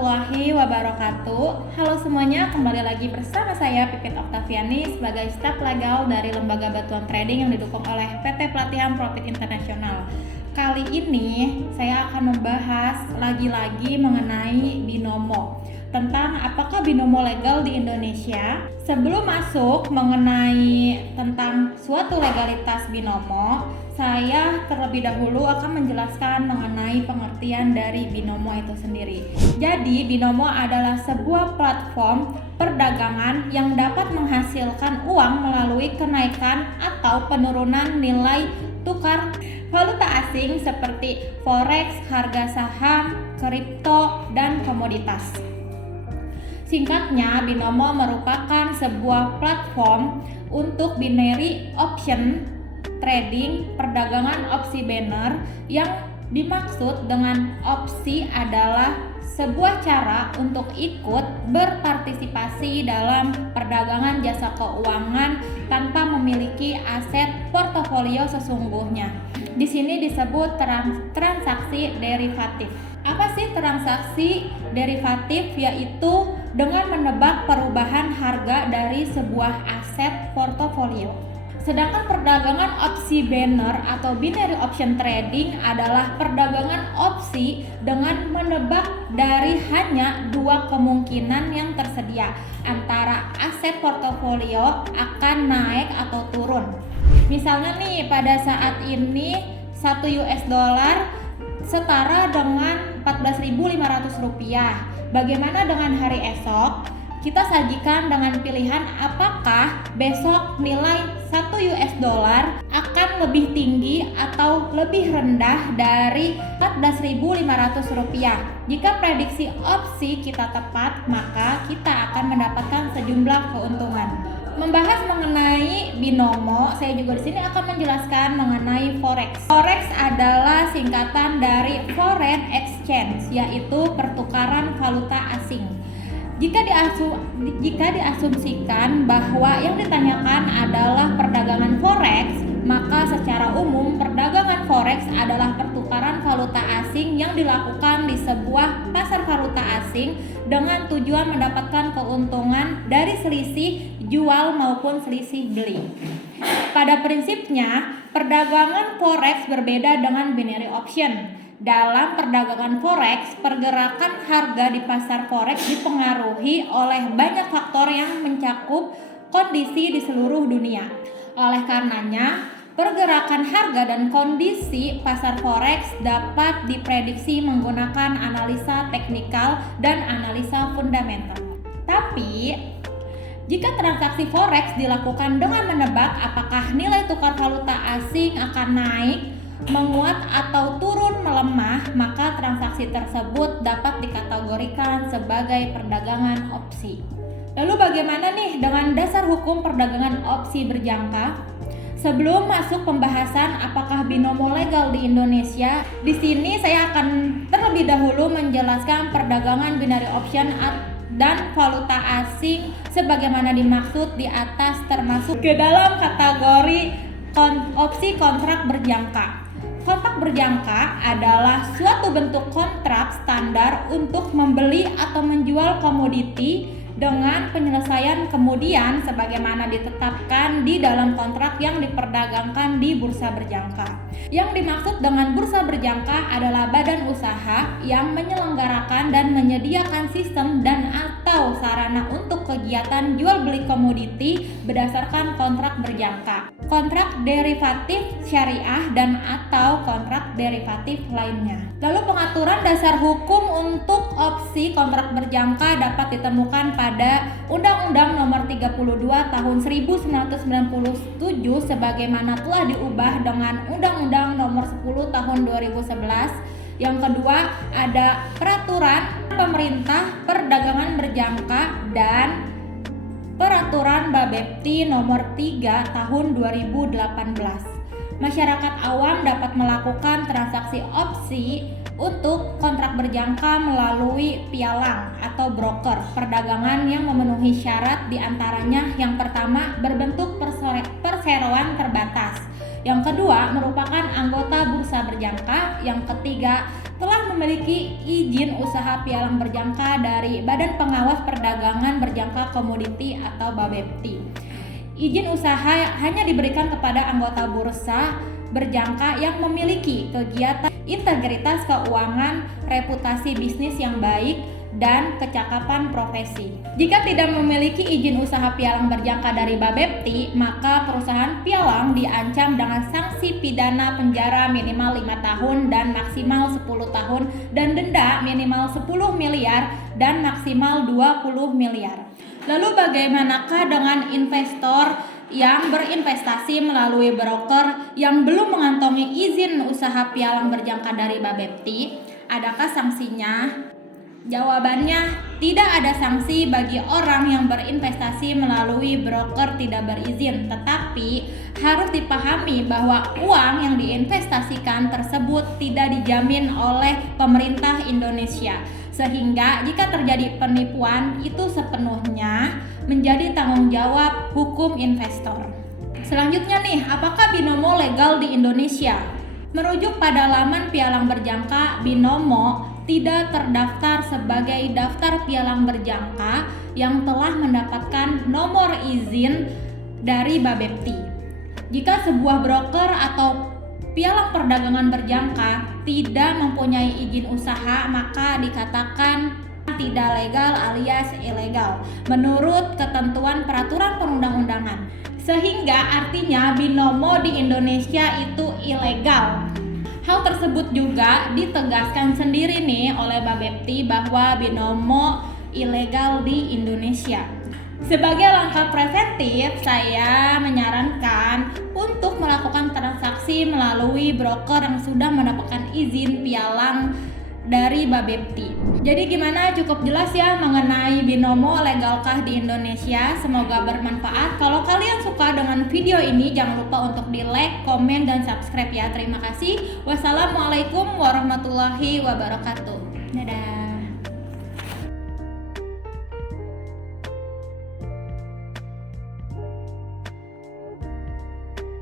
warahmatullahi wabarakatuh. Halo semuanya, kembali lagi bersama saya Pipit Oktaviani sebagai staf legal dari Lembaga Batuan Trading yang didukung oleh PT Pelatihan Profit Internasional. Kali ini saya akan membahas lagi-lagi mengenai binomo, tentang apakah binomo legal di Indonesia. Sebelum masuk mengenai tentang suatu legalitas binomo, saya terlebih dahulu akan menjelaskan mengenai pengertian dari binomo itu sendiri. Jadi, binomo adalah sebuah platform perdagangan yang dapat menghasilkan uang melalui kenaikan atau penurunan nilai tukar valuta asing seperti forex, harga saham, kripto, dan komoditas. Singkatnya, binomo merupakan sebuah platform untuk binary option trading, perdagangan opsi binary. Yang dimaksud dengan opsi adalah sebuah cara untuk ikut berpartisipasi dalam perdagangan jasa keuangan tanpa memiliki aset portofolio sesungguhnya. Di sini disebut transaksi derivatif. Apa sih transaksi derivatif? Yaitu dengan menebak perubahan harga dari sebuah aset portofolio. Sedangkan perdagangan opsi binary atau binary option trading adalah perdagangan opsi dengan menebak dari hanya dua kemungkinan yang tersedia antara aset portofolio akan naik atau turun. Misalnya nih, pada saat ini 1 US dollar setara dengan Rp14.500. Bagaimana dengan hari esok? Kita sajikan dengan pilihan apakah besok nilai 1 US dollar akan lebih tinggi atau lebih rendah dari Rp14.500. Jika prediksi opsi kita tepat, maka kita akan mendapatkan sejumlah keuntungan. Membahas mengenai binomo, saya juga di sini akan menjelaskan mengenai forex. Forex adalah singkatan dari foreign exchange, yaitu pertukaran valuta asing. Jika diasumsikan bahwa yang ditanyakan adalah perdagangan forex, maka secara umum perdagangan forex adalah pertukaran valuta asing yang dilakukan di sebuah pasar valuta asing dengan tujuan mendapatkan keuntungan dari selisih jual maupun selisih beli. Pada prinsipnya, perdagangan forex berbeda dengan binary option. Dalam perdagangan forex, pergerakan harga di pasar forex dipengaruhi oleh banyak faktor yang mencakup kondisi di seluruh dunia. Oleh karenanya, pergerakan harga dan kondisi pasar forex dapat diprediksi menggunakan analisa teknikal dan analisa fundamental. Tapi, jika transaksi forex dilakukan dengan menebak apakah nilai tukar valuta asing akan naik, menguat atau turun melemah, maka transaksi tersebut dapat dikategorikan sebagai perdagangan opsi. Lalu bagaimana nih dengan dasar hukum perdagangan opsi berjangka? Sebelum masuk pembahasan apakah binomo legal di Indonesia, di sini saya akan terlebih dahulu menjelaskan perdagangan binary option dan valuta asing sebagaimana dimaksud di atas, termasuk ke dalam kategori opsi kontrak berjangka. Kontrak berjangka adalah suatu bentuk kontrak standar untuk membeli atau menjual komoditi dengan penyelesaian kemudian sebagaimana ditetapkan di dalam kontrak yang diperdagangkan di bursa berjangka. Yang dimaksud dengan bursa berjangka adalah badan usaha yang menyelenggarakan dan menyediakan sistem dan atau sarana untuk kegiatan jual beli komoditi berdasarkan kontrak berjangka, kontrak derivatif syariah dan atau kontrak derivatif lainnya. Lalu pengaturan dasar hukum untuk opsi kontrak berjangka dapat ditemukan pada Undang-Undang Nomor 32 Tahun 1997 sebagaimana telah diubah dengan Undang-Undang Nomor 10 Tahun 2011. Yang kedua, ada Peraturan Pemerintah Perdagangan Berjangka dan Peraturan Bapepti Nomor 3 Tahun 2018. Masyarakat awam dapat melakukan transaksi opsi untuk kontrak berjangka melalui pialang atau broker perdagangan yang memenuhi syarat, diantaranya yang pertama berbentuk perseroan terbatas, yang kedua merupakan anggota bursa berjangka, yang ketiga telah memiliki izin usaha pialang berjangka dari Badan Pengawas Perdagangan Berjangka Komoditi atau BABEPTI. Izin usaha hanya diberikan kepada anggota bursa berjangka yang memiliki kegiatan integritas keuangan, reputasi bisnis yang baik, dan kecakapan profesi. Jika tidak memiliki izin usaha pialang berjangka dari BABEPTI, maka perusahaan pialang diancam dengan sanksi pidana penjara minimal 5 tahun dan maksimal 10 tahun dan denda minimal 10 miliar dan maksimal 20 miliar. Lalu bagaimanakah dengan investor yang berinvestasi melalui broker yang belum mengantongi izin usaha pialang berjangka dari BABEPTI? Adakah sanksinya? Jawabannya, tidak ada sanksi bagi orang yang berinvestasi melalui broker tidak berizin, tetapi harus dipahami bahwa uang yang diinvestasikan tersebut tidak dijamin oleh pemerintah Indonesia, sehingga jika terjadi penipuan itu sepenuhnya menjadi tanggung jawab hukum investor. Selanjutnya nih, apakah binomo legal di Indonesia? Merujuk pada laman pialang berjangka, binomo tidak terdaftar sebagai daftar pialang berjangka yang telah mendapatkan nomor izin dari BABEPTI. Jika sebuah broker atau pialang perdagangan berjangka tidak mempunyai izin usaha, maka dikatakan tidak legal alias ilegal menurut ketentuan peraturan perundang-undangan. Sehingga artinya binomo di Indonesia itu ilegal. Hal tersebut juga ditegaskan sendiri nih oleh BABEPTI bahwa binomo ilegal di Indonesia. Sebagai langkah preventif, saya menyarankan untuk melakukan transaksi melalui broker yang sudah mendapatkan izin pialang dari BABEPTI. Jadi gimana, cukup jelas ya mengenai binomo legalkah di Indonesia? Semoga bermanfaat. Kalau kalian suka dengan video ini, jangan lupa untuk di like, komen, dan subscribe ya. Terima kasih. Wassalamualaikum warahmatullahi wabarakatuh. Dadah.